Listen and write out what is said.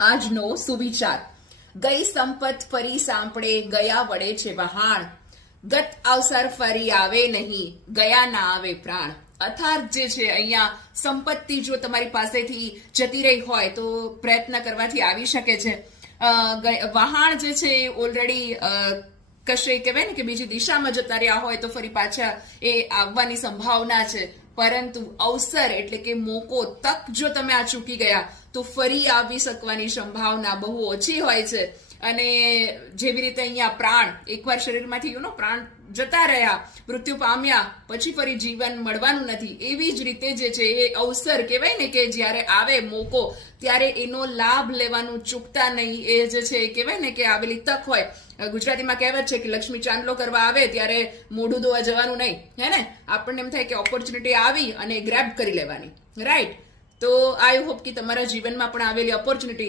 આજનો સુવિચાર. ગઈ સંપત ફરી સાંપડે, ગયા વડે છે વહાણ. ગત અવસર ફરી આવે નહીં, ગયા ના આવે પ્રાણ. અર્થાત જે છે અહીંયા સંપત્તિ જો તમારી પાસેથી જતી રહી હોય તો પ્રયત્ન કરવાથી આવી શકે છે. વહાણ જે છે એ ઓલરેડી કશે કહેવાય ને કે બીજી દિશામાં જતા રહ્યા હોય તો ફરી પાછા એ આવવાની સંભાવના છે. પરંતુ અવસર એટલે કે મોકો, તક જો તમે આ ચૂકી ગયા તો ફરી આવી શકવાની સંભાવના બહુ ઓછી હોય છે. અને જેવી રીતે અહીંયા પ્રાણ એકવાર શરીરમાંથી પ્રાણ જતા રહ્યા, મૃત્યુ પામ્યા, પછી ફરી જીવન મળવાનું નથી. એવી જ રીતે જે છે એ અવસર કહેવાય ને કે જ્યારે આવે મોકો ત્યારે એનો લાભ લેવાનું ચૂકતા નહીં. એ જે છે એ કહેવાય ને કે આવેલી તક હોય. ગુજરાતીમાં કહેવત છે કે લક્ષ્મી ચાંદલો કરવા આવે ત્યારે મોઢું ધોવા જવાનું નહીં, હે ને. આપણને એમ થાય કે ઓપોર્ચ્યુનિટી આવી અને ગ્રેબ કરી લેવાની, રાઈટ. તો આઈ હોપ કે તમારા જીવનમાં પણ આવેલી ઓપોર્ચ્યુનિટી